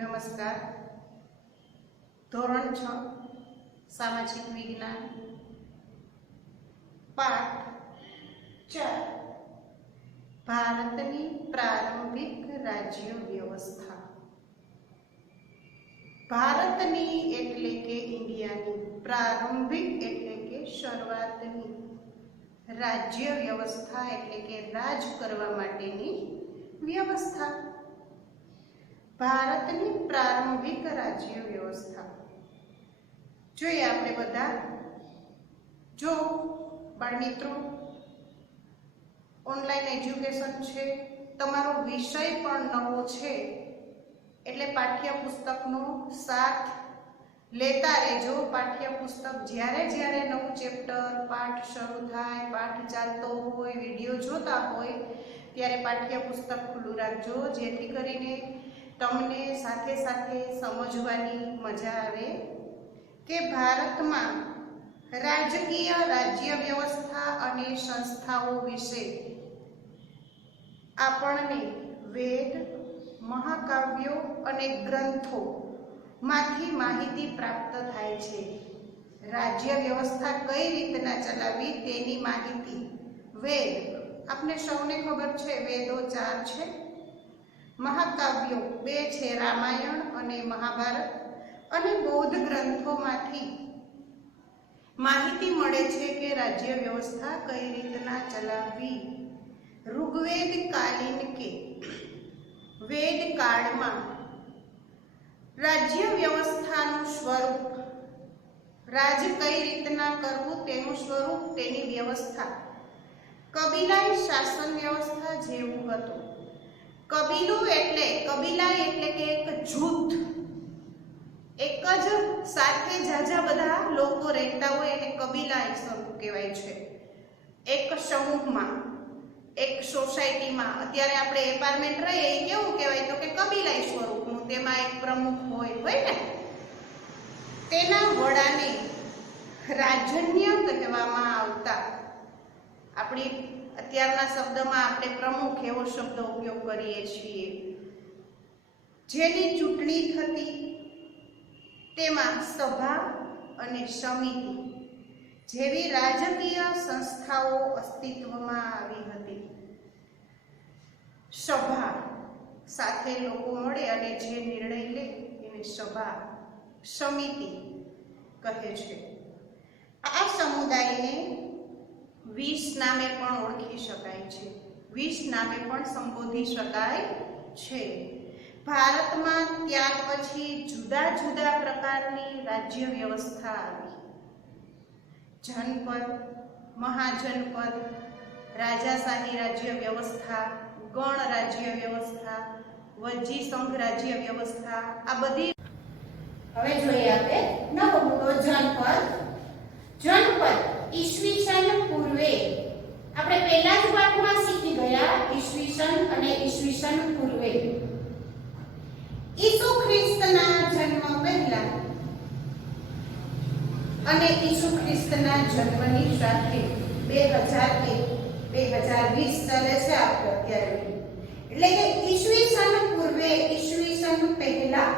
નમસ્કાર. ધોરણ 6 સામાજિક વિજ્ઞાન પાઠ 4 ભારતની પ્રારંભિક રાજ્ય વ્યવસ્થા. ભારતની એટલે કે ઇન્ડિયાની, પ્રારંભિક એટલે કે શરૂઆતની, રાજ્ય વ્યવસ્થા એટલે કે રાજ કરવા માટેની વ્યવસ્થા. ભારતની પ્રારંભિક રાજ્ય વ્યવસ્થા જોઈએ આપણે બધા. જો બાળમિત્રો, ઓનલાઈન એજ્યુકેશન છે, તમારો વિષય પણ નવો છે એટલે પાઠ્યપુસ્તકનો સાથ લેતા રહેજો. પાઠ્યપુસ્તક જ્યારે જ્યારે નવું ચેપ્ટર પાઠ શરૂ થાય, પાઠ ચાલતો હોય, વિડીયો જોતા હોય ત્યારે પાઠ્યપુસ્તક ખુલ્લું રાખજો, જેથી કરીને તમને સાથે સાથે સમજવાની મજા આવે કે ભારતમાં રાજકીય રાજ્ય વ્યવસ્થા અને સંસ્થાઓ વિશે આપણને વેદ, મહાકાવ્યો અને ગ્રંથો માંથી માહિતી પ્રાપ્ત થાય છે. રાજ્ય વ્યવસ્થા કઈ રીતના ચલાવવી તેની માહિતી વેદ, આપને સૌને ખબર છે વેદો 4 છે, મહાકાવ્યો 2 છે, રામાયણ અને મહાભારત, અને બૌદ્ધ ગ્રંથોમાંથી માહિતી મળે છે કે રાજ્ય વ્યવસ્થા કઈ રીતના ચલાવવી. ઋગ્વેદ કાલીન કે વેદ કાળમાં રાજ્ય વ્યવસ્થાનું સ્વરૂપ, રાજ કઈ રીતના કરવું તેનું સ્વરૂપ, તેની વ્યવસ્થા કબીલાઈ શાસન વ્યવસ્થા જેવું હતું. કબીલાઈ એટલે કે એક જૂથ, એક જ સાથે જાજા બધા લોકો રહેતા હોય એને કબીલાઈ સ્વરૂપ કહેવાય છે. એક સમૂહમાં, એક સોસાયટીમાં, અત્યારે આપણે એપાર્ટમેન્ટ રહીએ એ કેવું કહેવાય તો કે કબીલાઈ સ્વરૂપનું, તેમાં એક પ્રમુખ હોય ને, તેના વડાને રાજન્ય કહેવામાં આવતા. આપણી અત્યારના શબ્દમાં આપણે પ્રમુખ એવો શબ્દ ઉપયોગ કરીએ છીએ. જેની ચૂંટણી થતી તેમાં સભા અને સમિતિ જેવી રાજકીય સંસ્થાઓ અસ્તિત્વમાં આવી હતી. સભા સાથે લોકો મળે અને જે નિર્ણય લે એને સભા, સમિતિ કહે છે. આ સમુદાયને 20 નામે પણ ઓળખી શકાય છે, 20 નામે પણ સંબોધી શકાય છે. ભારતમાં ત્યાર પછી જુદા જુદા પ્રકારની રાજ્ય વ્યવસ્થા આવી. જનપદ, મહાજનપદ, રાજાશાહી રાજ્ય વ્યવસ્થા, ગણ રાજ્ય વ્યવસ્થા, વજ્જી સંઘ રાજ્ય વ્યવસ્થા, આ બધી. હવે જોઈએ આપણે નવો મુદ્દો જનપદ. ઈસવીસન પૂર્વે, આપણે પહેલા જ પાઠમાં શીખી ગયા ઈસવીસન અને ઈસવીસન પૂર્વે. ઈસુ ખ્રિસ્તના જન્મ પહેલા અને ઈસુ ખ્રિસ્તના જન્મની સાથે 2020 ચાલે છે આપણે અત્યારે, એટલે કે ઈસવીસન પૂર્વે, ઈસવીસન પહેલા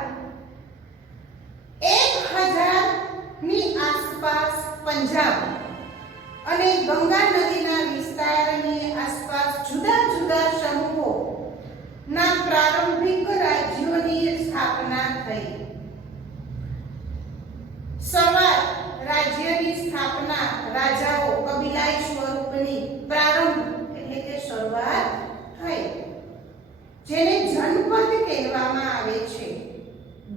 1000 ની આસપાસ પંજાબ અને ગંગા નદીના વિસ્તારની આસપાસ જુદા જુદા સમૂહો ના પ્રારંભિક રાજ્યોની સ્થાપના થઈ. શરૂઆત રાજ્યની સ્થાપના રાજાઓ કબીલાઈ સ્વરૂપની પ્રારંભ એટલે કે શરૂઆત થઈ, જેને જનપદ કહેવામાં આવે છે.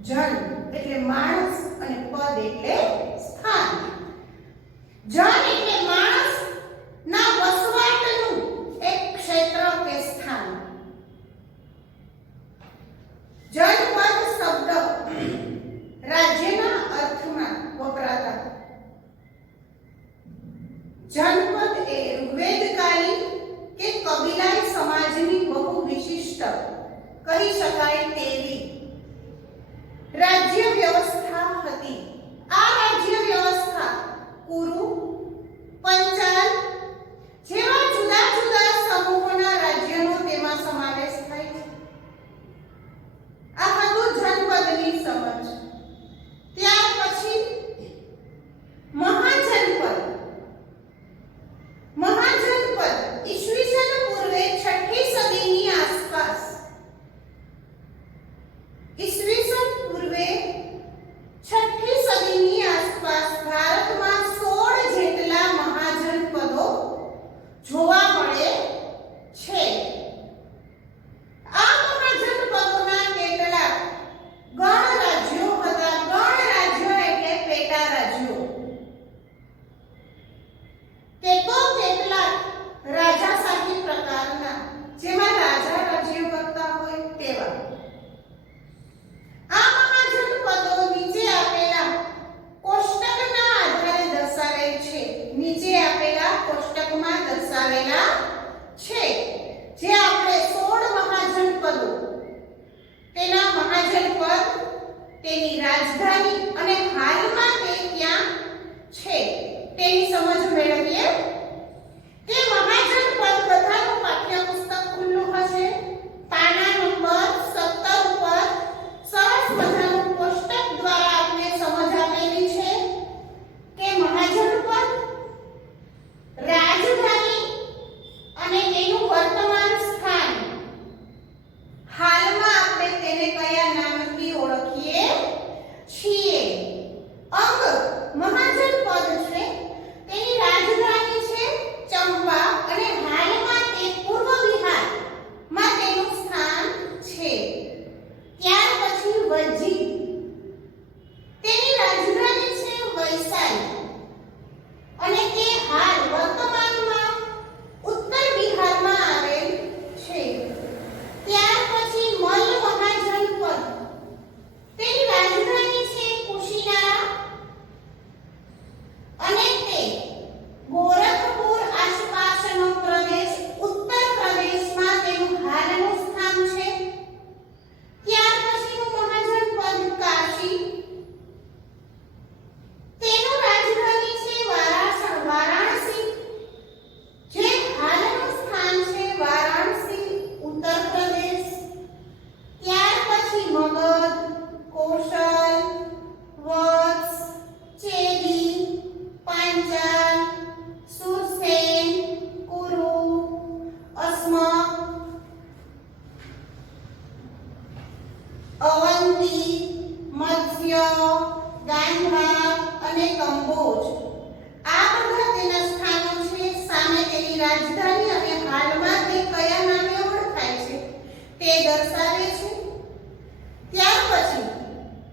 જન એટલે માણસ અને પદ એટલે સ્થાન. જન એટલે માણસ ના વસવાટનું એક ક્ષેત્ર કે સ્થાન. જનપદ શબ્દ રાજ્યના અર્થમાં વપરાતા. જનપદ એ ઋગ્વેદકાલીન કે કબીલાઈ સમાજની બહુ વિશિષ્ટ કહી શકાય તેવી રાજ્ય વ્યવસ્થા હતી. આ રાજ્ય વ્યવસ્થા કુરુ, પંચાલ જેવા જુદા જુદા સમૂહોના રાજ્યનો તેમાં સમાવેશ થાય છે. આ હતું જનપદ દર્શાવેલા છે. જે આપણે 16 મહાજનપદો, તેના મહાજનપદ, તેની રાજધાની અને હાલમાં તે ક્યાં છે તેની સમજ મેળવીએ. તે મહાજનપદ બધાનું પાઠ્યપુસ્તક ખુલ્લું હશે. પાના નંબર 17 ઉપર સરસ મજાનું કોષ્ટક દ્વારા આપણે સમજ આપેલી છે કે મહાજનપદ, રાજધાની અને તેનું વર્તમાન સ્થાન. હાલમાં આપણે તેને કયા નામથી ઓળખીએ છીએ? અંગ મહાજનપદ છે, તેની રાજધાની છે ચંપા અને હાલમાં તે પૂર્વ બિહારમાં તેનું સ્થાન છે. ત્યાર પછી વજ્જી, તેની રાજધાની છે વૈશાલી અને તે હાલ વર્તમાનમાં ઉત્તર બિહારમાં આવેલ છે. ત્યાર પછી મલ્લ મહાજનપદ, તેની રાજધાની છે કુશીનારા અને તે ગોરખપુર આસપાસનો પ્રદેશ ઉત્તર પ્રદેશમાં તેનું હાલનું સ્થાન છે. ત્યાર પછીનું મહાજનપદ કાશી, તેનું રાજધાની છે વારાણસી, જે હાલનું સ્થાન છે વારાણસી, ઉત્તર પ્રદેશ. ત્યાર પછી મગધ, કૌશલ, વત્સ, ચેદી, પાંચાલ, સુરસેન, કુરુ, અસ્મક, અવંતી, મત્સ્ય, ગાંધાર અને કંબોજ. આ બધા તેના સ્થાનો છે. સામે તેની રાજધાની અને હાલમાં તે કયા નામે ઓળખાય છે તે દર્શાવે છે. ત્યાર પછી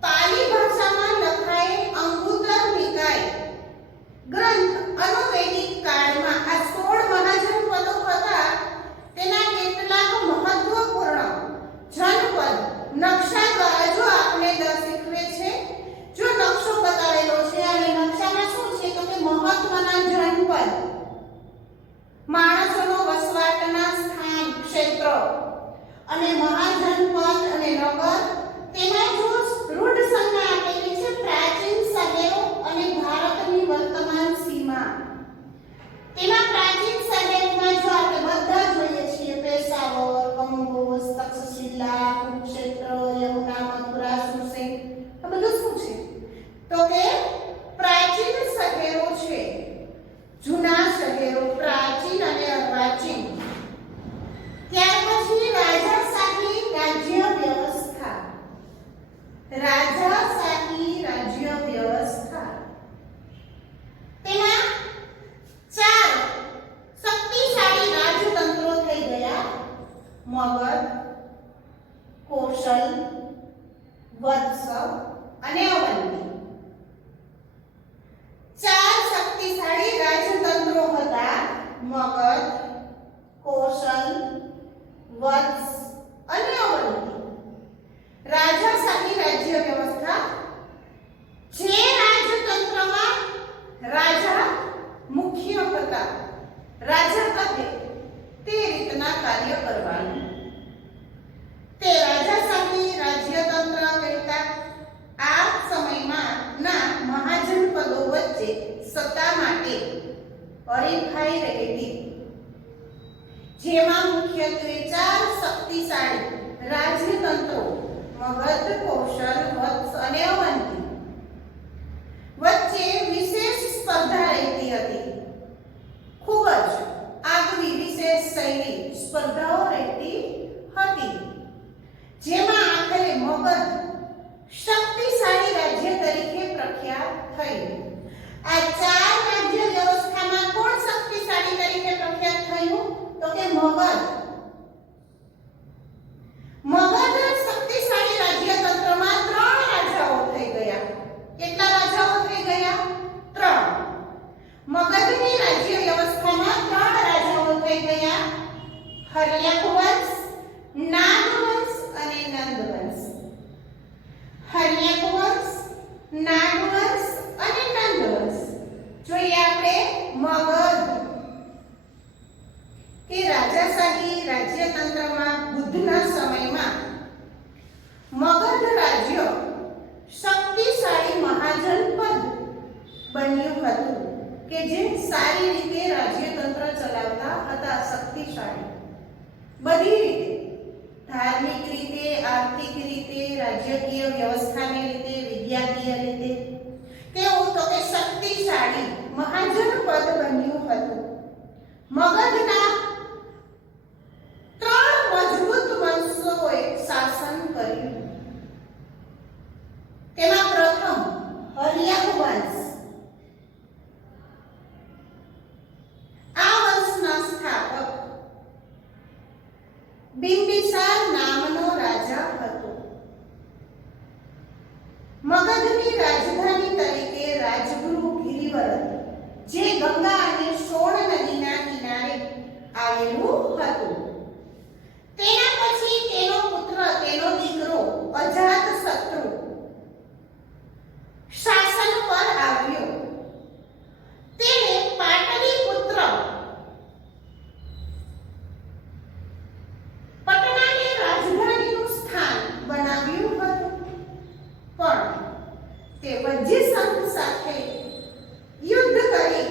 પાલી ભાષામાં લખાયેલ અંગુત્તર નિકાય ગ્રંથ અનુવૈદિક કાળમાં આ 16 મહાજનપદો હતા. તેના કેટલાક મહત્વપૂર્ણ જનપદ નકશા દ્વારા જો આપણે શીખવે છે. જો નકશો બતાવેલો છે અને નકશામાં શું છે તો કે મહત્વના જનપદ, માણસોનો વસવાટના સ્થાન, ક્ષેત્ર અને મહાજનપદ અને નગર. તેમાં જો રૂઢ સંજ્ઞા આપેલી છે પ્રાચીન શહેરો અને ભારતની વર્તમાન સીમા. તેમાં પ્રાચીન શહેરોમાં જો આપણે બધા જોઈએ છીએ પેશાવર, કંબોજ, તક્ષશિલા, કુરુક્ષેત્ર, યમુના, મથુરા, સુરસેન, આ બધું શું છે તો કે પ્રાચીન શહેરો છે. જૂના શહેરો, પ્રાચીન અને અર્વાચીન. ત્યાર પછી રાજાશાહી રાજ્ય વ્યવસ્થા. રાજાશાહી રાજ્ય વ્યવસ્થા, તેમાં 4 શક્તિશાળી રાજતંત્રો થઈ ગયા: મગધ, કૌશલ, વત્સ અને અવંતી. 4 શક્તિશાળી રાજતંત્રો હતા: મગધ, કૌશલ, વત્સ અને અવંતી. રાજાશાહી રાજ્ય વ્યવસ્થા, જે રાજતંત્રમાં રાજા મુખ્ય હતા, રાજા કહે તે રીતના કાર્ય કરવાનું, તે રાજાશાહી રાજ્યતંત્ર કહેતા. આ સમયમાં ના મહાજનપદો વચ્ચે સત્તા માટે હરીફાઈ રહેતી, જેમાં મુખ્યત્વે 4 શક્તિશાળી રાજ્યતંત્રો મગધ, કૌશલ, વત્સ અને અવંતી વચ્ચે વિશેષ સ્પર્ધા રહેતી હતી. ખૂબ જ આગવી વિશેષ શૈલી સ્પર્ધાઓ રહેતી હતી, જેમાં આખરે મગધ શક્તિશાળી રાજ્ય તરીકે પ્રખ્યાત થયું. આ 4 રાજ્ય વ્યવસ્થામાં કોણ શક્તિશાળી તરીકે પ્રખ્યાત થયું તો કે મગધ. મગધ શક્તિશાળી રાજ્યતંત્રમાં 3 રાજાઓ થઈ ગયા. કેટલા રાજાઓ થઈ ગયા? 3. મગધની રાજ્ય વ્યવસ્થામાં 3 રાજાઓ થઈ ગયા: હર્યક વંશ, નાગવંશ અને નંદવંશ. હર્યક વંશ, નાગવંશ અને નંદવંશ. જોઈએ આપણે મગધ. જે સારી રીતે રાજ્યતંત્ર ચલાવતા હતા, શક્તિશાળી બધી રીતે, ધાર્મિક રીતે, આર્થિક રીતે, રાજકીય વ્યવસ્થાની રીતે, વિદ્યાકીય રીતે, કેવું તો કે શક્તિશાળી મહાજન પદ બન્યું હતું. મગધના 3 મજબૂત વંશોએ શાસન કર્યું. તેમાં પ્રથમ હર્યક વંશ. આ વંશના સ્થાપક બિંબિસાર નામનો રાજા હતો. મગધની રાજધાની તરીકે રાજગૃહ ગિરિવર, જે ગંગા અને સોણ નદીના કિનારે આવેલું હતું. તેના પછી તેનો પુત્ર, તેનો દીકરો અજાતશત્રુ શાસન પર આવ્યો. તેને પાટલીપુત્ર પટનાને રાજધાનીનું સ્થાન બનાવ્યું હતું. પણ તે વજ્જીસંઘ સાથે યુદ્ધ કરી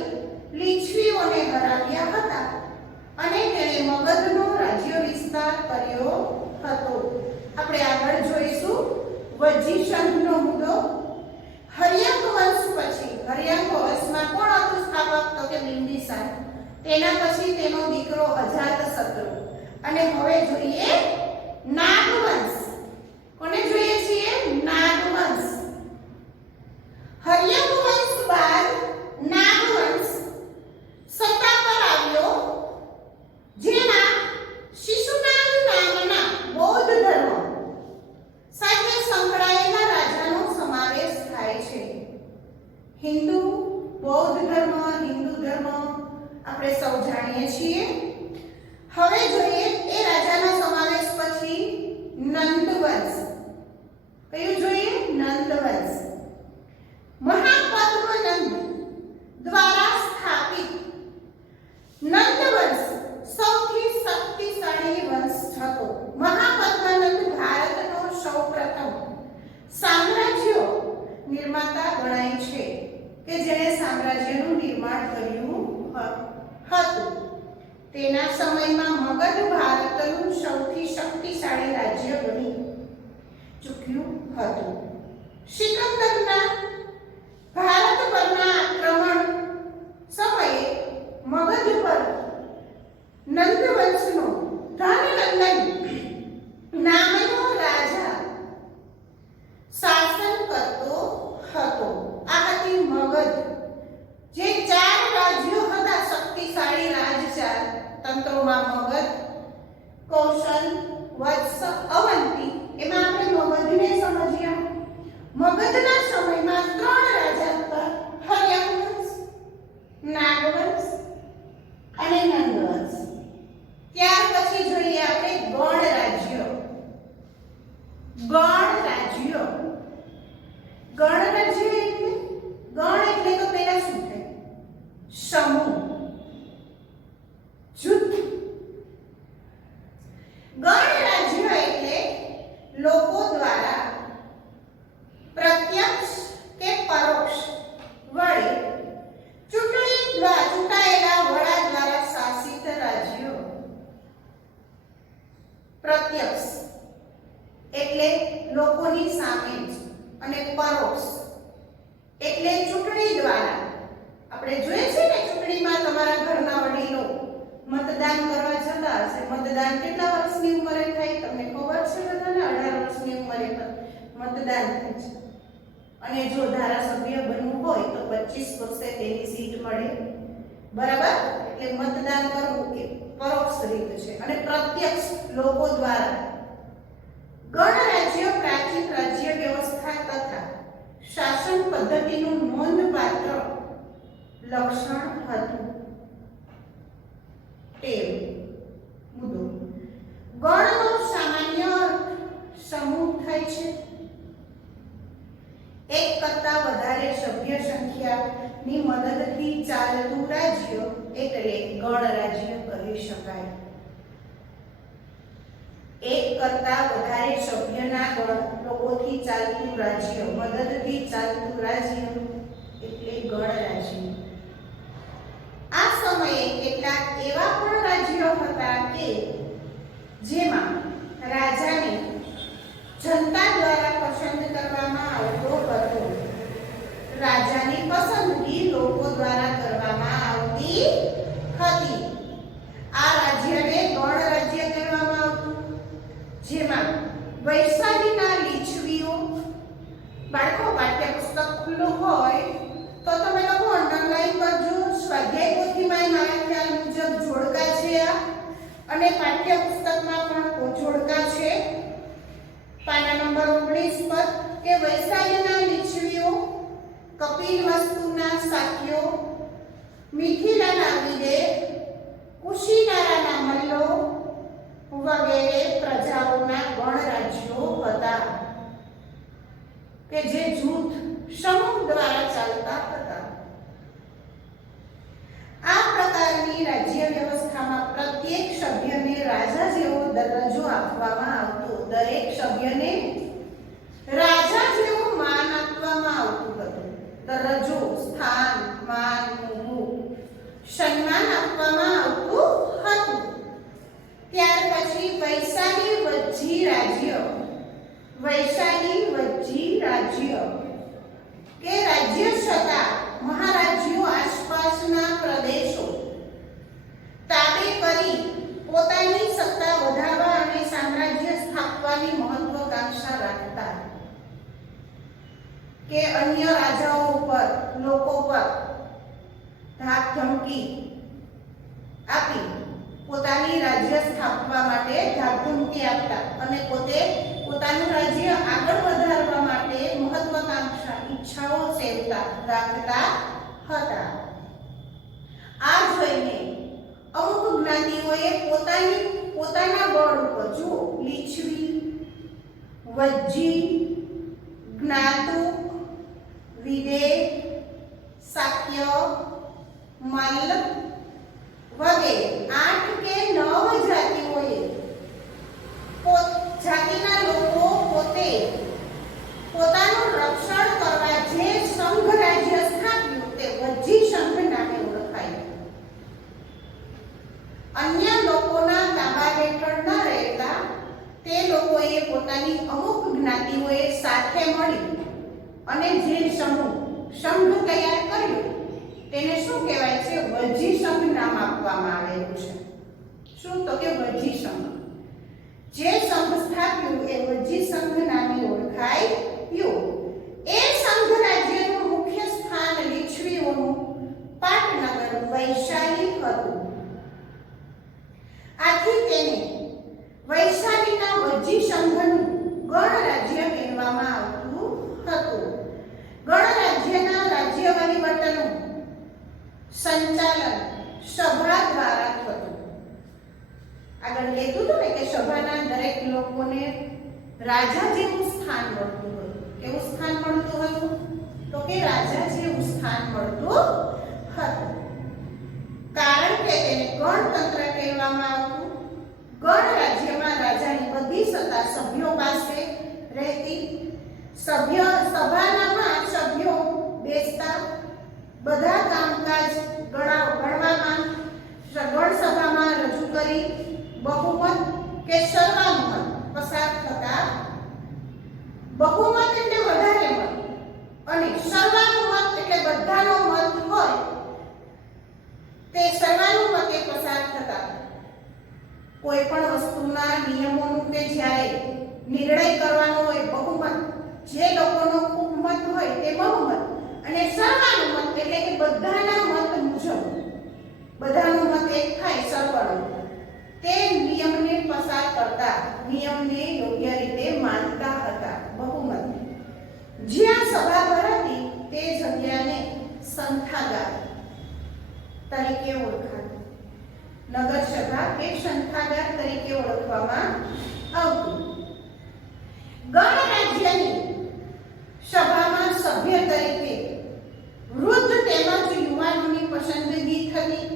લીછવીઓને હરાવ્યા હતા અને તેણે મગધનો રાજ્ય વિસ્તાર કર્યો હતો. આપણે આગળ જોઈશું વજ્જીસંઘનો મુદ્દો. હર્યક વંશ પછી, હર્યક વંશમાં કોણ હતું સ્થાપક? તો કે બિંબિસાર. તેના પછી તેનો દીકરો અજાતશત્રુ. અને હવે જોઈએ નાગવંશ. કોને જોઈએ છીએ? નાગવંશ. હર્યક વંશ બાદ નાગવંશ સત્તા પર આવ્યો, જેમાં શિશુનાગ નામના બૌદ્ધ ધર્મ સાથે સંકળાયેલા રાજાનો સમાવેશ થાય છે. હિન્દુ બૌદ્ધ ધર્મ, હિન્દુ ધર્મ આપણે સૌ જાણીએ છીએ. હવે જોઈએ એ રાજાના સમાવેશ પછી નંદવંશ. કયું જોઈએ? નંદવંશ. મહાપદ્મનંદ દ્વારા સ્થાપિત નંદવંશ સૌથી શક્તિશાળી વંશ હતો. મહાપદ્મનંદ ભારતનો સૌપ્રથમ સામ્રાજ્ય નિર્માતા ગણાય છે કે જેણે સામ્રાજ્યનું નિર્માણ કર્યું હતું. તેના સમયમાં મગધ ભારતનું સૌથી શક્તિશાળી રાજ્ય બની ચૂક્યું હતું. સિકંદરના ભારત પરના આક્રમણ સમયે મગધ પર નંદવંશનો ધનનંદન નામનો રાજા શાસન કરતો હતો. આ હતી મગધ. જે 4 રાજ્યો હતા શક્તિશાળી રાજ તંત્રોમાં, મગધ, કૌશલ, વત્સ, અવંતી, એમાં આપણે મગધને સમજ્યા. મગધના સમયમાં 3 રાજા હતા: હર્યક વંશ, નાગવંશ અને નંદવંશ. ત્યાર પછી જોઈએ આપણે ગણ રાજ્ય. ગણ રાજ્ય. ગણ રાજ્ય એટલે ગણ એટલે તો પેલા શું થાય? સમૂહ, જૂથ. ગણ રાજ્ય એટલે લોકો દ્વારા પ્રત્યક્ષ કે પરોક્ષ વડે ચૂંટાયેલા વડા દ્વારા શાસિત રાજ્યો. પ્રત્યક્ષ એટલે લોકોની સામે જ, અને પરોક્ષ એટલે ચૂંટણી દ્વારા. આપણે જોઈએ છે ને, ચૂંટણીમાં તમારા ઘરના વડીલો મતદાન કરવા જતા હશે. મતદાન કેટલા વર્ષની ઉંમરે થાય? તમને ખબર છે બધાને? 18 વર્ષની ઉંમરે મતદાન થાય છે. અને જો ધારાસભ્ય બનવું હોય તો 25 વર્ષે તેની સીટ મળે. બરાબર? એટલે મતદાન કરવું એ પરોક્ષ રીત છે. અને પ્રત્યક્ષ લોકો દ્વારા. ગણરાજ્ય પ્રાચીન રાજ્ય વ્યવસ્થા તથા શાસન પદ્ધતિનું નોંધપાત્ર લક્ષણ હતું. ટેવ મુદ્દો. ગણનો સામાન્ય અર્થ સમૂહ થાય છે. એક કરતા વધારે સભ્ય સંખ્યાની મદદથી ચાલતું રાજ્ય એટલે ગણરાજ્ય કહી શકાય. એક કરતા વધારે સભ્યના લોકોથી ચાલતું રાજ્ય, મદદથી ચાલતું રાજ્ય એટલે ગણરાજ્ય. હતા કે જેમાં રાજાને જનતા દ્વારા પસંદ કરવામાં આવતો હતો. રાજાની પસંદગી લોકો દ્વારા કરવામાં આવતી હતી. આ રાજ્યને ગણ રાજ્ય કહેવામાં આવતું, જેમાં વૈશાલીના લીછવીઓ. બાળકો, પાઠ્યપુસ્તક ખુલ્લું હોય તો તમે લોકો અંડરલાઈન કરજો. સ્વાધ્યાય પોથીમાં મારા ખ્યાલ મુજબ જોડકા છે આ, અને પાઠ્યપુસ્તકમાં પણ જોડકા છે પાના નંબર 19 પર કે વૈશાલીના લીછવીઓ, કપિલવસ્તુના શાક્યો, મિથિલાના વિદેહ, કુશીનારાના મલ્લો વગેરે પ્રજાઓના ગણરાજ્યો હતા કે જે જૂથ સમૂહ દ્વારા ચાલતા હતા. આ પ્રકારની રાજ્ય વ્યવસ્થામાં પ્રત્યેક સભ્યને રાજા જેવો દરજ્જો આપવામાં આવતો. દરેક સભ્યને રાજા જેવું માન આપવામાં આવતું હતું. દરજ્જો, સ્થાન, માન, સન્માન આપવામાં આવતું હતું. ત્યાર પછી વૈશાલી વજ્જી રાજ્ય. વૈશાલી વજ્જી રાજ્ય કે રાજ્ય સત્તા મહારાજ્યો આસપાસના પ્રદેશો તાબે કરી પોતાની સત્તા વધારવા અને સામ્રાજ્ય સ્થાપવાની મહત્વાકાંક્ષા રાખતા. કે અન્ય રાજાઓ ઉપર, લોકો પર ધાક ધમકી આપી પોતાની રાજ્ય સ્થાપવા માટે ધાક ધમકી આપતા અને પોતે પોતાનું રાજ્ય આગળ વધારવા માટે મહત્વાકાંક્ષા, ઈચ્છાઓ સેવતા રાખતા હતા. આ જોઈને અમુક જ્ઞાતિઓએ પોતાના બળ ઉપર, જો લીછવી, વજ્જી, જ્ઞાતુક, વિદેહ, શાક્ય, મલ્લ વગેરે 8 કે 9 જાતિઓએ જાતિના લોકો પોતે પોતાનું રક્ષણ કરવા જે સંઘ રાજ્ય સ્થાપ્યું તે વજ્જી સંઘ નામે ઓળખાયું. અન્ય લોકોના તાબા હેઠળ ન રહેતા તે લોકોએ પોતાની અમુક જ્ઞાતિઓએ સાથે મળી અને જે સંઘ તૈયાર કર્યું તેને શું કહેવાય છે? વજ્જી સંઘ નામ આપવામાં આવેલું છે. શું? તો કે વજ્જી સંઘ. જે સંઘ સ્થાપ્યું એ વજ્જી સંઘ નામે ઓળખાયું. એ સંઘ રાજ્યનું મુખ્ય સ્થાન લીછવીઓનું પાટનગર વૈશાલી હતું. આથી તેને વૈશાલીના વજ્જી સંઘનું ગણ રાજ્ય કહેવામાં આવતું હતું. ગણ રાજ્યના રાજ્ય વહીવટનું સંચાલન સભા દ્વારા થતું. આગળ કહેતું હતું ને કે સભાના દરેક લોકોને રાજા જેવું સ્થાન મળતું હતું. કેવું સ્થાન મળતું હતું? તો કે રાજા જેવું સ્થાન મળતું હતું. કારણ કે તેને ગણતંત્ર કહેવામાં આવતું. ગણ રાજ્યમાં રાજાની બધી સત્તા સભ્યો પાસે રહેતી. સભાનામાં સભ્યો બેસતા, બધા કામકાજ ગણવામાં, ગણ સભામાં રજૂ કરી બહુમત કે સર્વાનુમત પસાર થતા. બહુમત એટલે વધારે મત અને સર્વાનુમત એટલે બધાનો મત હોય તે સર્વાનુમતે પસાર થતા. કોઈ પણ વસ્તુના નિયમોનું કે જ્યારે નિર્ણય કરવાનો હોય બહુમત, જે લોકોનો ખૂબ મત હોય તે બહુમત, અને સર્વાનુમત એટલે કે બધાના મત મુજબ બધાનો મત એક થાય સર્વાનુમત, તે નિયમને પસાર કરતા, નિયમને યોગ્ય રીતે માનતા હતા. બહુમત. જ્યાં સભા ભરાતી તે જગ્યાને સંથાગાર તરીકે ઓળખાતી. નગર સભા કે સંથાગાર તરીકે ઓળખવામાં આવતું. ગણ રાજ્યની સભામાં સભ્ય તરીકે વૃદ્ધ તેમજ યુવાનોની પસંદગી થતી.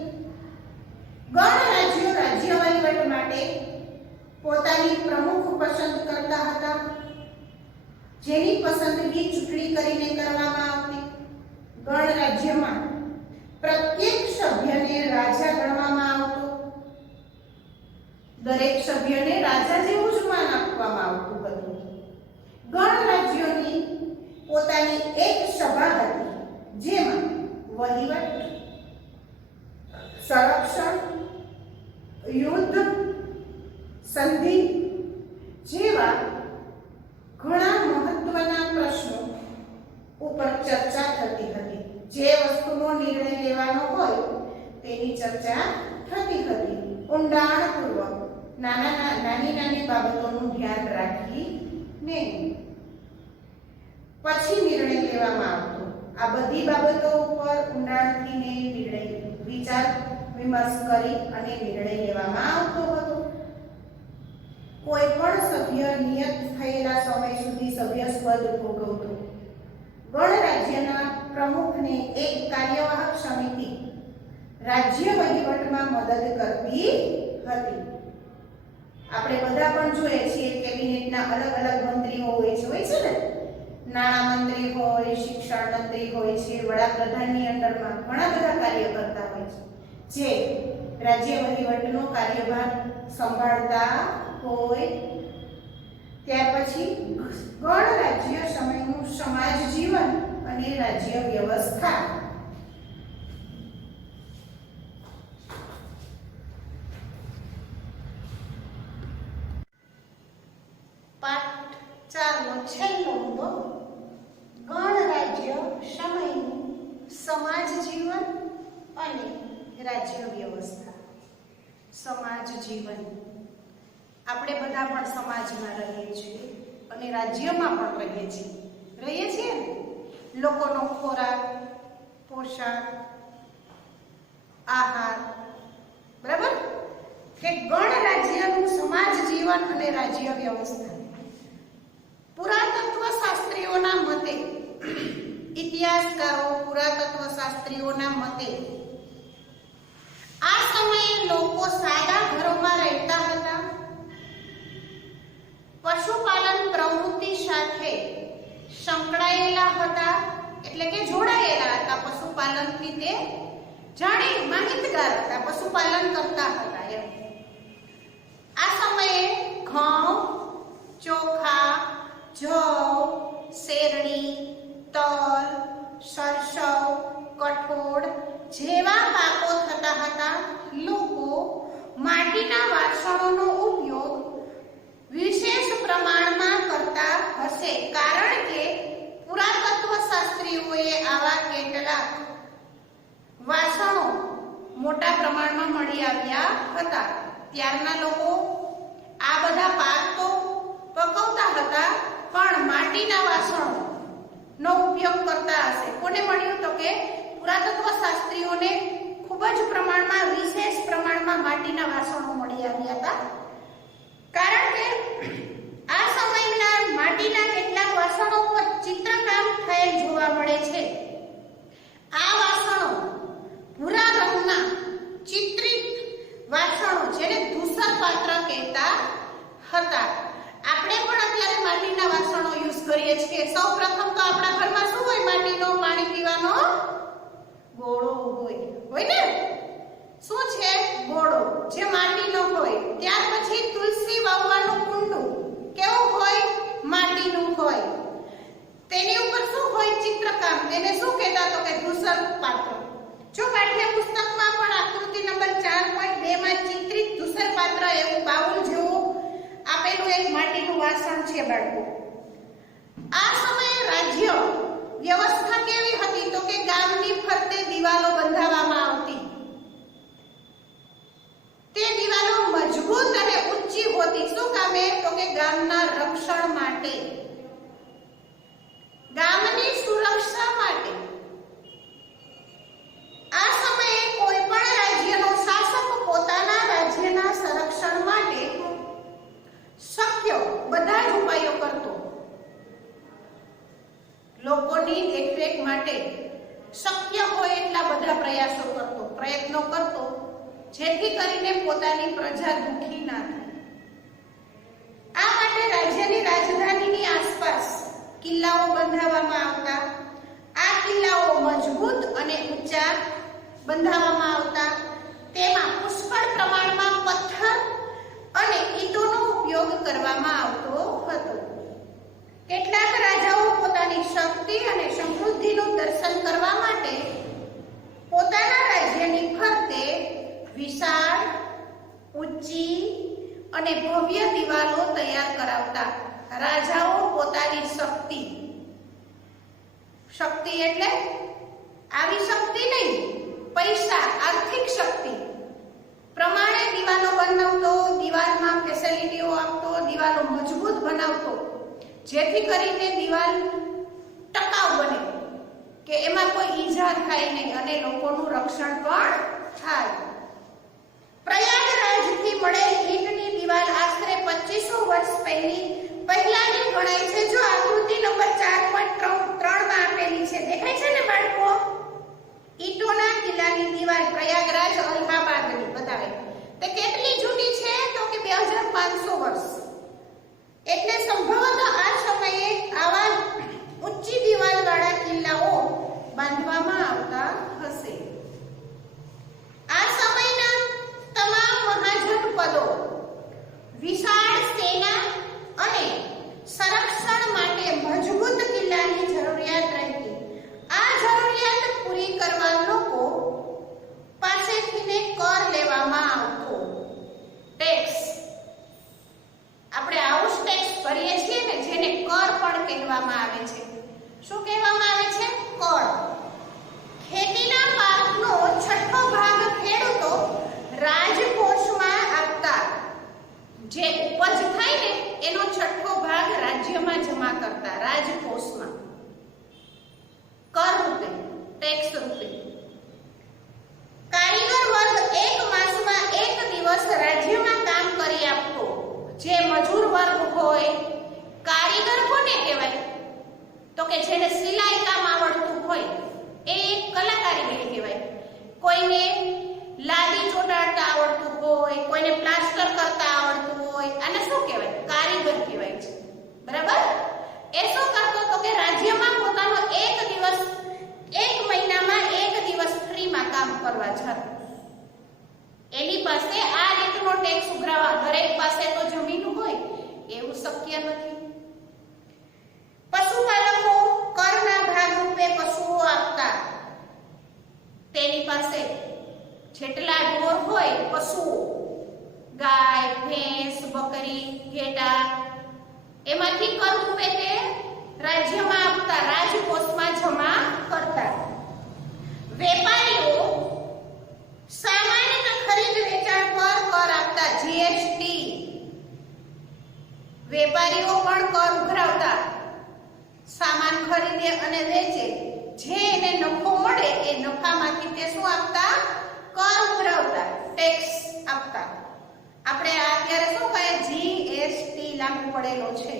ગણ રાજ્યો રાજ્ય વહીવટ માટે પોતાની પ્રમુખ પસંદ કરતા હતા, જેની પસંદગી ચૂંટણી કરીને કરવામાં આવતી. ગણ રાજ્યમાં પ્રત્યેક સભ્યને રાજા ગણવામાં આવતો. દરેક સભ્યને રાજા જેવું જ માન આપવામાં આવતું હતું. ગણરાજ્યોની પોતાની એક સભા હતી, જેમાં વહીવટ, સંરક્ષણ, યુદ્ધ, સંધિ જેવા ઘણા મહત્વના પ્રશ્નો ઉપર ચર્ચા થતી હતી. જે વસ્તુનો નિર્ણય લેવાનો હોય તેની ચર્ચા થતી હતી. ઊંડાણપૂર્વક નાની બાબતોનું ધ્યાન રાખીને પછી નિર્ણય લેવામાં આવતો. આ બધી બાબતો ઉપર ઊંડાણથી નિર્ણય વિચાર વિમર્શ કરી અને નિર્ણય લેવામાં આવતો હતો. કોઈ પણ સભ્ય નિયત થયેલા સમય સુધી સભ્યપદ ભોગવતો. ગણરાજ્યના પ્રમુખને એક કાર્યવાહક સમિતિ રાજ્ય વહીવટમાં મદદ કરતી હતી. આપણે બધા પણ જોઈએ છીએ કેબિનેટના અલગ અલગ મંત્રીઓ હોય છે ને, નાણાં મંત્રી હોય, શિક્ષણ મંત્રી હોય છે, વડાપ્રધાનની અંડરમાં ઘણા બધા કાર્ય કરતા હોય છે, જે રાજ્ય વહીવટનો કાર્યભાર સંભાળતા હોય. ત્યાર પછી ગણરાજ્ય સમયનું સમાજ જીવન અને રાજ્ય વ્યવસ્થા. પાઠ 4 નો છેલ્લો મુદ્દો ગણરાજ્ય સમયનું સમાજ જીવન અને રાજ્ય વ્યવસ્થા. સમાજ જીવન, આપણે બધા પણ સમાજમાં રહીએ છીએ અને રાજ્યમાં પણ રહીએ છીએ ને. લોકોનો ખોરાક, પોશાક, આહાર, બરાબર કે ગણરાજ્યનું સમાજ જીવન અને રાજ્ય વ્યવસ્થા. પુરાતત્વ શાસ્ત્રીઓના મતે, ઇતિહાસકારો, પુરાતત્વ શાસ્ત્રીઓના મતે આ સમયે લોકો સાદા ઘરોમાં રહેતા હતા. પશુપાલન પ્રવૃત્તિ સાથે સંકળાયેલા હતા, એટલે કે જોડાયેલા હતા. પશુપાલનથી તે માહિતગાર હતા, પશુપાલન કરતા હતા એમ. આ સમયે ઘઉં, ચોખા, જવ, શેરડી, તલ, સરસવ, કઠોળ જેવા પાકો થતા હતા. લોકો માટીના વાસણોનો ઉપયોગ વિશેષ પ્રમાણમાં કરતા હશે, કારણ કે પુરાતત્વ શાસ્ત્રીઓએ આવા કેટલાક વાસણો મોટા પ્રમાણમાં મળી આવ્યા હતા. ત્યારના લોકો આ બધા પાક તો પકવતા હતા, પણ માટીના વાસણો નો ઉપયોગ કરતા હશે. કોને મળ્યું તો કે પુરાતત્વ શાસ્ત્રીઓને ખૂબ જ પ્રમાણમાં, વિશેષ પ્રમાણમાં માટીના વાસણો મળી આવ્યા હતા. કારણ કે આ સમયના માટીના કેટલાક વાસણો પર ચિત્રકામ થયેલ જોવા મળે છે. આ વાસણો ભૂરા રંગના ચિત્રિત વાસણો, જેને ધૂસર પાત્ર કહેતા હતા. આપણે પણ અત્યારે માટીના વાસણો યુઝ કરીએ છીએ. સૌપ્રથમ તો આપણા ઘરમાં શું હોય? માટીનો પાણી પીવાનો ગોળો હોય ને? શું છે? ગોળો, જે માટીનો હોય. ત્યાર પછી તુલસી વાવવાનું કુંડું કેવું હોય? માટીનું હોય. તેની ઉપર શું હોય? ચિત્રકામ. તેને શું કહેતા? તો કે ધૂસર પાત્ર. જો પાઠ્યપુસ્તકમાં પણ આકૃતિ નંબર 4.2 માં ચિત્રિત ધૂસર પાત્ર એવું બાઉલ જેવું આપેલું એક માટીનું વાસણ છે બાળકો. આ સમયે રાજ્ય વ્યવસ્થા કેવી હતી? તો કે ગામની ફરતે દિવાલો બંધાવવામાં આવતી. તે દિવાલો મજબૂત અને ઊંચી હોતી. શું કામે? તો કે ગામના રક્ષણ માટે, ગામની સુરક્ષા માટે. આ સમયે કોઈ પણ રાજ્યનો શાસક પોતાના રાજ્યના સંરક્ષણ માટે શક્ય બધા જ ઉપાયો કરતો. લોકોની દેખરેખ માટે શક્ય હોય એટલા બધા પ્રયત્નો કરતો, જેથી કરીને પોતાની પ્રજા દુખી ના થાય. આ માટે રાજ્યની રાજધાનીની આસપાસ કિલ્લાઓ બંધાવવામાં આવતા. આ કિલ્લાઓ મજબૂત અને ઊંચા બંધાવવામાં આવતા. તેમાં પુષ્કળ પ્રમાણમાં પથ્થર અને ઈંટોનો ઉપયોગ કરવામાં આવતો હતો. કેટલાક રાજાઓ પોતાની શક્તિ અને સમૃદ્ધિનું દર્શન કરવા માટે પોતાના રાજ્યની ફરતે વિશાળ, ઊંચી અને ભવ્ય દિવાલો તૈયાર કરાવતા. રાજાઓ પોતાની શક્તિ એટલે આવી શક્તિ નહીં, પૈસા, આર્થિક શક્તિ પ્રમાણે દિવાલો બનાવતો, દિવાલમાં ફેસિલિટીઓ આપતો, દિવાલો મજબૂત બનાવતો, જેથી કરીને દિવાલ ટકાઉ બને, કે એમાં કોઈ ઈજા થાય નહીં અને લોકોનું રક્ષણ પણ થાય. પ્રયાગરાજથી મળેલી ઈંટની દિવાલ આશરે 2500 વર્ષ પહેલાની ગણાય છે. જો આકૃતિ નંબર 4.3 માં આપેલી છે, દેખાય છે ને બાળકો? ઈંટોના કિલ્લાની દિવાલ પ્રયાગરાજ અલ્હાબાદની બતાવે. તે કેટલી જૂની છે? તો કે 2500 વર્ષ. એટલે સંભવતઃ આ સમયે આવા ઊંચી દિવાલવાળા કિલ્લાઓ બાંધવામાં આવતા હશે. આ સમયના તમામ મહાજનપદો વિશાળ સેના અને સંરક્ષણ માટે મજબૂત કિલ્લાની જરૂરિયાત રહેતી. આ જરૂરિયાત પૂરી કરવા લોકો પાસેથી કર લેવામાં આવતો. ટેક્સ, આપણે હાઉસ ટેક્સ ભરીએ છીએ ને, જેને કર પણ કહેવામાં આવે છે. શું કહેવામાં આવે છે? કર. ખેતીના પાકનો છઠ્ઠો ભાગ ખેડૂતો રાજકોષમાં આપતા. જે ઉપજ થાય ને એનો છઠ્ઠો ભાગ રાજ્યમાં જમા કરતા, રાજકોષમાં, કર રૂપે, ટેક્સ રૂપે. કારીગર વર્ગ એક માસમાં એક દિવસ રાજ્યમાં કામ કરી આપતો. જે મજૂર વર્ગ હોય, કારીગર કોને કહેવાય? તો કે જેને સિલાઈ કામ આવડતું હોય એ એક કલાકારીગરી કહેવાય. કોઈને લાદી ચોટાડતા આવડતું હોય, કોઈને પ્લાસ્ટર કરતા આવડતું હોય, આને શું કહેવાય? કારીગર કહેવાય છે. બરાબર? એ શું કરતો? તો કે રાજ્યમાં પોતાનો એક દિવસ, એક મહિનામાં એક દિવસ ફ્રીમાં કામ કરવા જતો. એની પાસે આ રીતનો ટેક્સ ઉઘરાવા, દરેક પાસે તો જમીન હોય એવું શક્ય નથી. પશુપાલકો કરના ભાગરૂપે પશુઓ આપતા. તેની પાસે જેટલા ઢોર હોય, પશુઓ, ગાય, ભેંસ, બકરી, ઘેટા, એમાંથી કર રૂપે તે રાજ્યમાં આપતા, રાજકોષમાં જમા કરતા. વેપારીઓ સામાન્ય ખરીદ વેચાણ પર કર આપતા, જીએસટી. વેપારીઓ પણ કર ઉઘરાવતા. સામાન ખરીદે અને વેચે, જે એને નફો મળે એ નફામાંથી તે શું આપતા? કર ઉઘરાવતા, ટેક્સ આપતા. આપણે અત્યારે શું કહે? જીએસટી લાગુ પડેલો છે.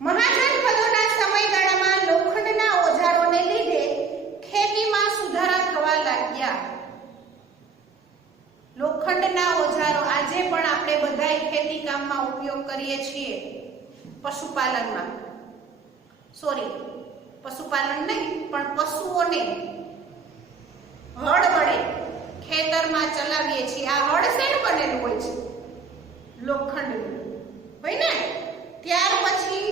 મહાજનપદોના સમયગાળામાં લોખંડના ઓજારોને લીધે ખેતીમાં સુધારા થવા લાગ્યા. લોખંડના ઓજારો આજે પણ આપણે બધાય ખેતી કામમાં ઉપયોગ કરીએ છીએ. પશુપાલનમાં, પશુપાલન નહીં પણ પશુઓને હળ વડે ખેતરમાં ચલાવીએ છીએ. આ હળ શેનું બનેલું હોય છે? લોખંડનું હોય ને. ત્યાર પછી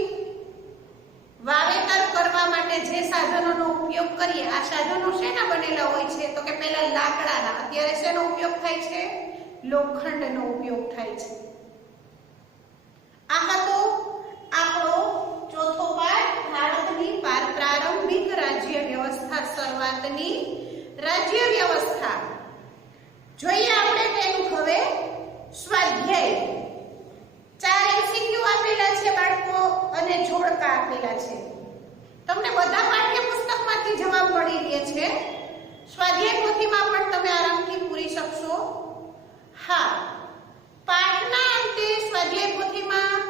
વાવેતર કરવા માટે જે સાધનોનો ઉપયોગ કરીએ, આ સાધનો શેના બનેલા હોય છે? તો કે પહેલા લાકડાના. અત્યારે શેનો ઉપયોગ થાય છે? લોખંડનો ઉપયોગ થાય છે. આ હતો આપણો ચોથો પાઠ, ભારતની પ્રારંભિક રાજ્ય વ્યવસ્થા, શરૂઆતની રાજ્ય વ્યવસ્થા. જોઈએ આપણે તેનું હવે સ્વાધ્યાય. 4 MCQ આપેલા છે બાળકો અને જોડકા આપેલા છે. તમને બધા પાઠ્યપુસ્તકમાંથી જવાબ મળી રહે છે. સ્વાધ્યાય પોથીમાં પણ તમે આરામથી પૂરી શકશો. હા, પાઠના અંતે સ્વાધ્યાય પોથીમાં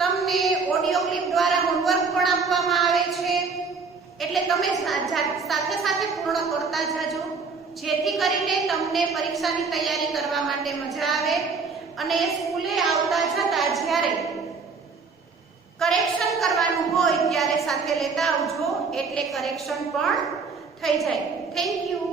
તમને ઓડિયો ક્લિપ દ્વારા હોમવર્ક પણ આપવામાં આવે છે. એટલે તમે સાથે સાથે પૂર્ણ કરતા જાજો, જેથી કરીને તમને પરીક્ષાની તૈયારી કરવા માટે મજા આવે. અને સ્કૂલે આવતા જતા જ્યારે કરેક્શન કરવાનું હોય ત્યારે સાથે લેતા આવજો, એટલે કરેક્શન પણ થઈ જાય. Thank you.